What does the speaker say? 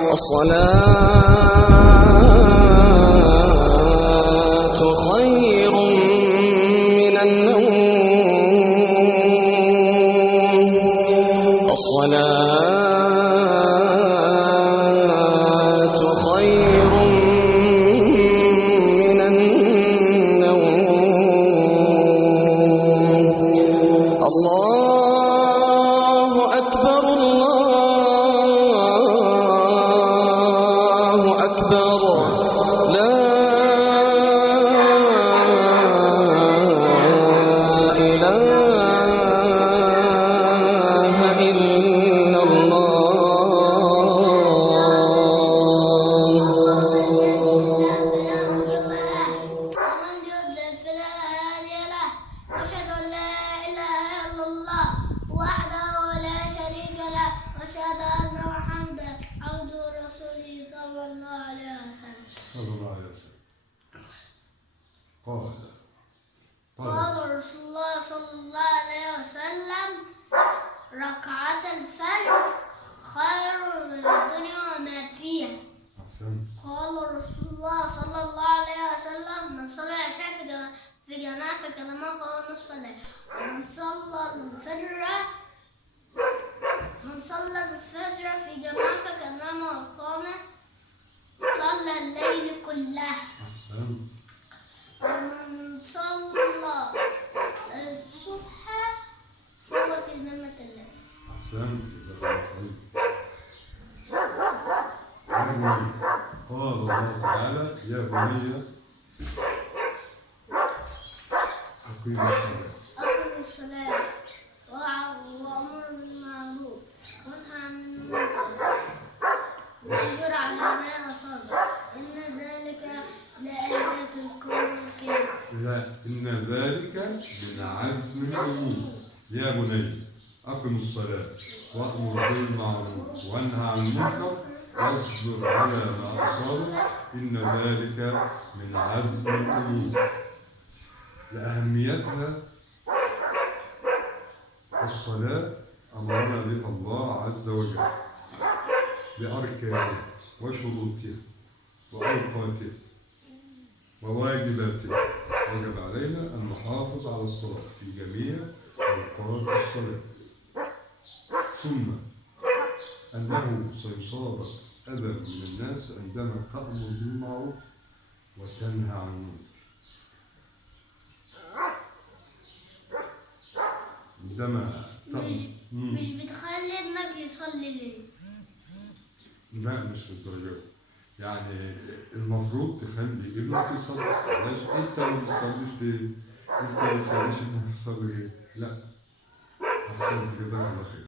الصلاة خير من النوم. الصلاة خير من النوم. الله أكبر الله أكبر. لا إله إلا أشهد أن لا إله إلا الله وحده لا شريك له وأشهد أن محمدا عبده ورسوله صلى الله عليه وسلم. قال رسول الله صلى الله عليه وسلم: ركعة الفجر خير من الدنيا وما فيها. قال رسول الله صلى الله عليه وسلم: من صلى العشاء في جماعة فكأنما قام نصف الليل. ومن صلى الفجر في جماعة فكأنما قام صلى الليل كله. ومن صلى الصبح فهو في ذمة الله. قال الله تعالى: يا بني أقيم الصلاة وأمر بالمعروف وانهى عن المنكر واصبر على ما أصابك إن ذلك لآيات القوم الكافرين. إن ذلك من عزم الأمور. يا بني أقم الصلاة وأمر بالمعروف وانهى عن المنكر واصبر على ما أصابك إن ذلك من عزم الأمور. لأهميتها الصلاة أمرنا بها الله عز وجل بأركانها وشروطها وأوقاتها وواجباتها. وجب علينا أن نحافظ على الصلاة في جميع أوقات الصلاة، ثم أنه سيصابك أذى من الناس عندما تأمر بالمعروف وتنهى عن المنكر. عندما مش بتخلي ابنك يصلي ليه؟ لا، مش للدرجة دي. يعني المفروض تخلي ابنك يصلي. علاش انت ما بتصليش ليه؟ انت ما بتخليش ابنك يصلي ليه؟ لا، احسنت، جزاك الله خير.